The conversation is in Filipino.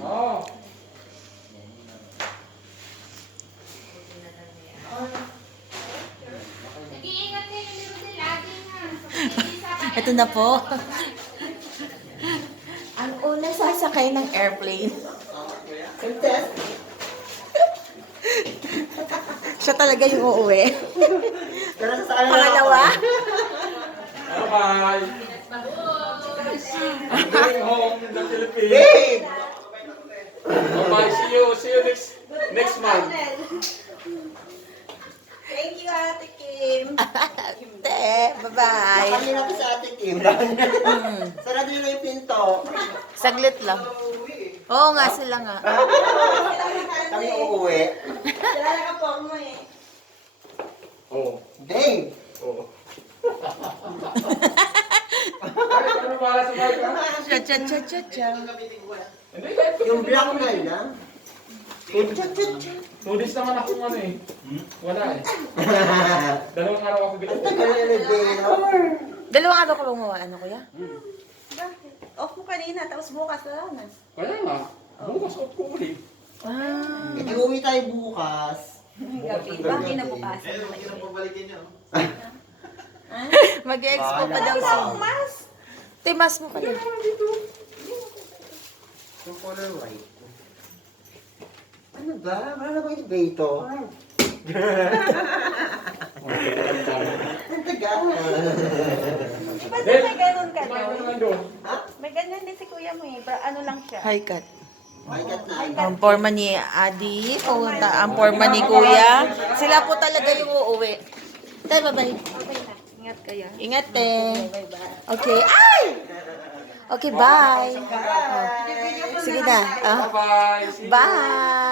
Oo. Nag-iingat kayo, hindi mo sila lagi nga. Ito na po. Ang unang sasakay ng airplane. Siya talaga yung uuwi. Pangalawa. Bye-bye. I'm going home in the Philippines. Bye-bye. See you next month. Thank you, Ate Kim. Te, bye-bye. Kanina ko sa Ate Kim. Sarado nyo na yung pinto. Saglit lang. Oo nga, sila nga. Kami uuwi. Kilala ka po mo eh. Oo. Dang! Oo. Bakit ano para sa bike ha? Cha-cha-cha-cha-cha. Hindi, kahit Yung black na lang. Nudis naman ako ano eh. Wala eh. Dalawang araw ako Ang bilang. tagal na nag-dinner. Dalawang araw ko gumawa, ano kuya? Bakit? Off mo kanina, tapos bukas na lang. Kaya nga. Bukas off ko ulit. Ah. Hindi uwi tayo bukas. Gabi. Bakit na bukas? Mag-expo pa daw siya. Mas! Timas mo pala. Yung color white. Ano ba? Wala na ba yung elevator? Ang tagal. Ba't may ganun ka Kumain doon? ka naman doon. May ganyan din si kuya mo eh. Ano lang siya? High cut. Ay, kat na. Ang forma ni Adi, ang forma ni Kuya. Sila po talaga yung uuwi. Tay, bye-bye. Okay na. Ingat kayo. Ingat, te. Bye-bye. Okay. Ay! Okay, bye. Oh. Sige na. Ah. Bye-bye. See you. Bye.